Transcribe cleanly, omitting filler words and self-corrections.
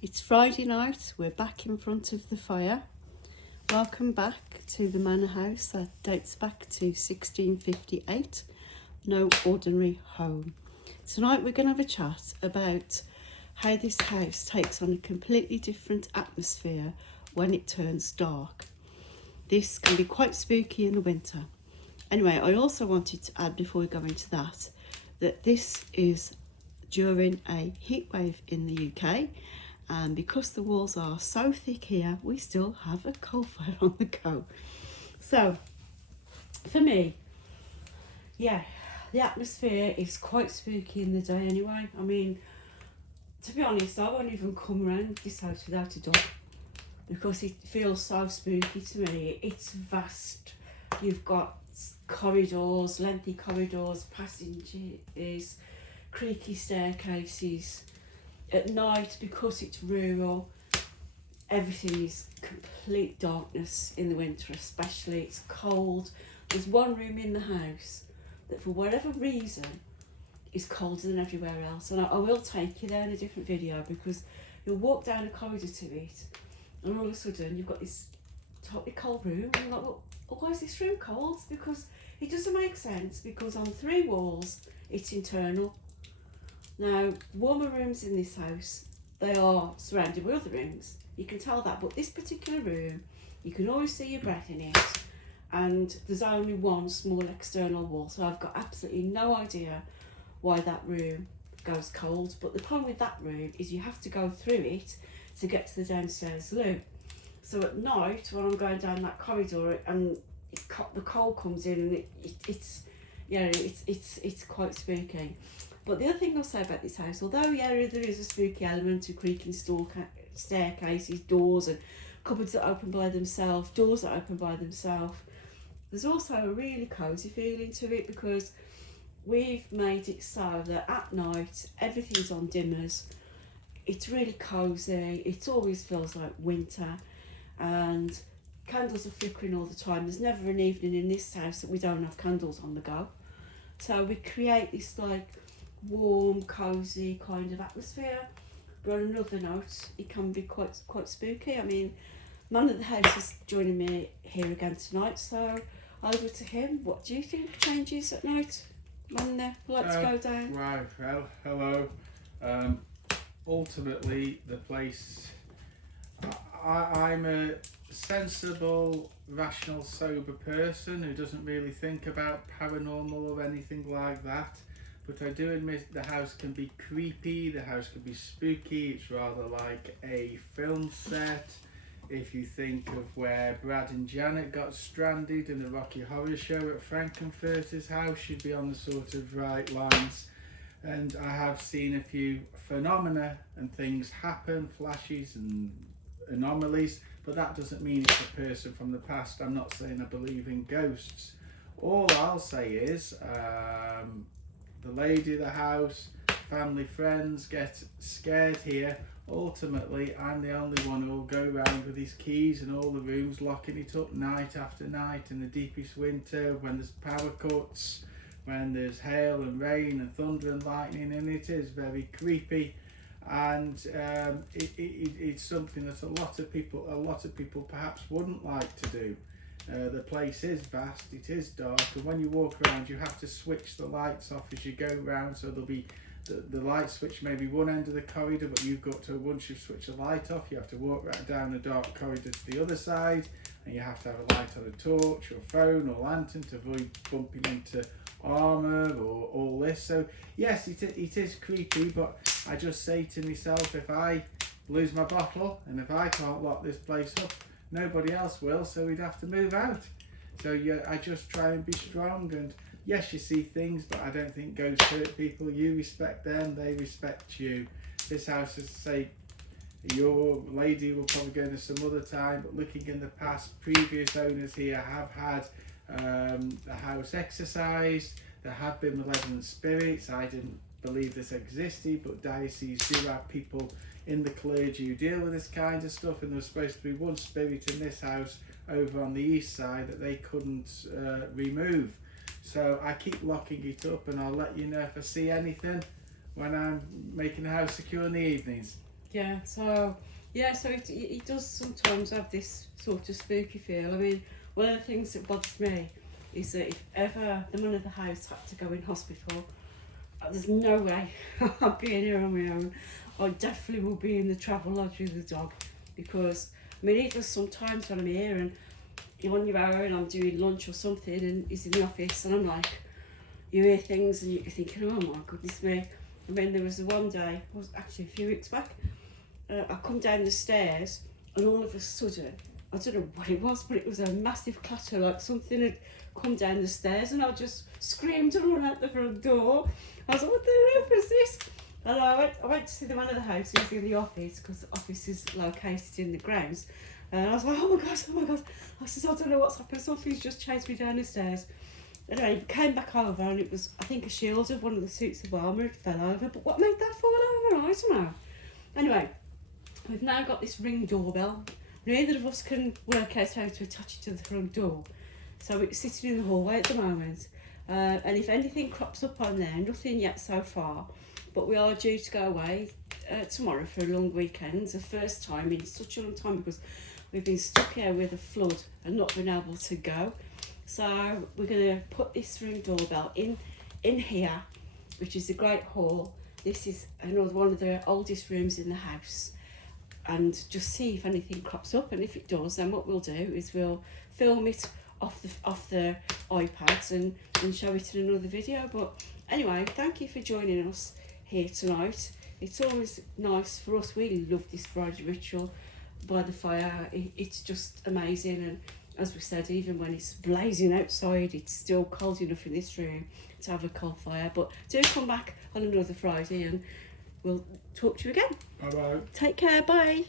It's Friday night, we're back in front of the fire. Welcome back to the Manor house that dates back to 1658. No ordinary home. Tonight we're going to have a chat about how this house takes on a completely different atmosphere when it turns dark. This can be quite spooky in the winter. Anyway, I also wanted to add before we go into that this is during a heat wave in the UK, and because the walls are so thick here, we still have a coal fire on the go. So for me, the atmosphere is quite spooky in the day anyway. I mean, to be honest, I won't even come around this house without a dog because it feels so spooky to me. It's vast. You've got corridors, lengthy corridors, passages, creaky staircases. At night, because it's rural, everything is complete darkness in the winter especially. It's cold. There's one room in the house that for whatever reason is colder than everywhere else, and I will take you there in a different video because you'll walk down a corridor to it and all of a sudden you've got this totally cold room and you're like, well, why is this room cold? Because it doesn't make sense, because on 3 walls it's internal. Now, warmer rooms in this house, they are surrounded with other rooms. You can tell that, but this particular room, you can always see your breath in it, and there's only one small external wall, so I've got absolutely no idea why that room goes cold. But the problem with that room is you have to go through it to get to the downstairs loo. So at night, when I'm going down that corridor and the cold comes in, and it's quite spooky. But the other thing I'll say about this house, although there is a spooky element to creaking staircases, doors and cupboards that open by themselves, doors that open by themselves, there's also a really cosy feeling to it because we've made it so that at night everything's on dimmers. It's really cosy. It always feels like winter, and candles are flickering all the time. There's never an evening in this house that we don't have candles on the go. So we create this like warm, cosy kind of atmosphere. But on another note, it can be quite spooky. I mean, man at the house is joining me here again tonight, so over to him. What do you think changes at night when the lights go down? Right, well, hello. Ultimately, the place, I'm a sensible, rational, sober person who doesn't really think about paranormal or anything like that. But I do admit the house can be creepy, the house can be spooky. It's rather like a film set. If you think of where Brad and Janet got stranded in the Rocky Horror Show at Frankenfurter's house, you'd be on the sort of right lines. And I have seen a few phenomena and things happen, flashes and anomalies, but that doesn't mean it's a person from the past. I'm not saying I believe in ghosts. All I'll say is the lady of the house, family, friends get scared here. Ultimately, I'm the only one who will go around with his keys in all the rooms, locking it up night after night in the deepest winter, when there's power cuts, when there's hail and rain and thunder and lightning, and it is very creepy. And it's something that a lot of people perhaps wouldn't like to do. The place is vast, it is dark, and when you walk around you have to switch the lights off as you go around, so there'll be the light switch maybe one end of the corridor, but you've got to, once you've switched the light off, you have to walk right down the dark corridor to the other side, and you have to have a light on a torch or phone or lantern to avoid bumping into armour or all this. So yes, it is creepy, but I just say to myself, if I lose my bottle and if I can't lock this place up, nobody else will, so we'd have to move out. So yeah, I just try and be strong, and yes, you see things, but I don't think ghosts hurt people. You respect them, they respect you. This house, as I say, your lady will probably go into some other time, but looking in the past, previous owners here have had the house exercised. There have been malevolent spirits. I didn't believe this existed, but dioceses do have people in the clergy who deal with this kind of stuff, and there was supposed to be one spirit in this house over on the east side that they couldn't remove. So I keep locking it up, and I'll let you know if I see anything when I'm making the house secure in the evenings. Yeah, so it does sometimes have this sort of spooky feel. I mean, one of the things that bothers me is that if ever the man of the house had to go in hospital, there's no way I'll be in here on my own. I definitely will be in the travel lodge with the dog, because I mean, even sometimes when I'm here and you're on your own, I'm doing lunch or something, and he's in the office, and I'm like, you hear things and you're thinking, oh my goodness me. I mean, there was one day, it was actually a few weeks back, I come down the stairs and all of a sudden, I don't know what it was, but it was a massive clatter, like something had come down the stairs, and I just screamed and ran out the front door. I was like, what the hell was this? And I went to see the man of the house who's in the office, because the office is located in the grounds. And I was like, oh my gosh. I said, I don't know what's happened, something's just chased me down the stairs. Anyway, came back over, and it was, I think, a shield of one of the suits of armour had fell over, but what made that fall over? I don't know. Anyway, we've now got this Ring doorbell. Neither of us can work out how to attach it to the front door, so it's sitting in the hallway at the moment. And if anything crops up on there, nothing yet so far, but we are due to go away tomorrow for a long weekend. The first time in such a long time, because we've been stuck here with a flood and not been able to go. So we're going to put this Ring doorbell in here, which is the Great Hall. This is another one of the oldest rooms in the house, and just see if anything crops up. And if it does, then what we'll do is we'll film it off the iPads and show it in another video. But anyway, thank you for joining us here tonight. It's always nice for us. We love this Friday ritual by the fire. It's just amazing. And as we said, even when it's blazing outside, it's still cold enough in this room to have a coal fire. But do come back on another Friday and we'll talk to you again. Bye bye. Take care, bye.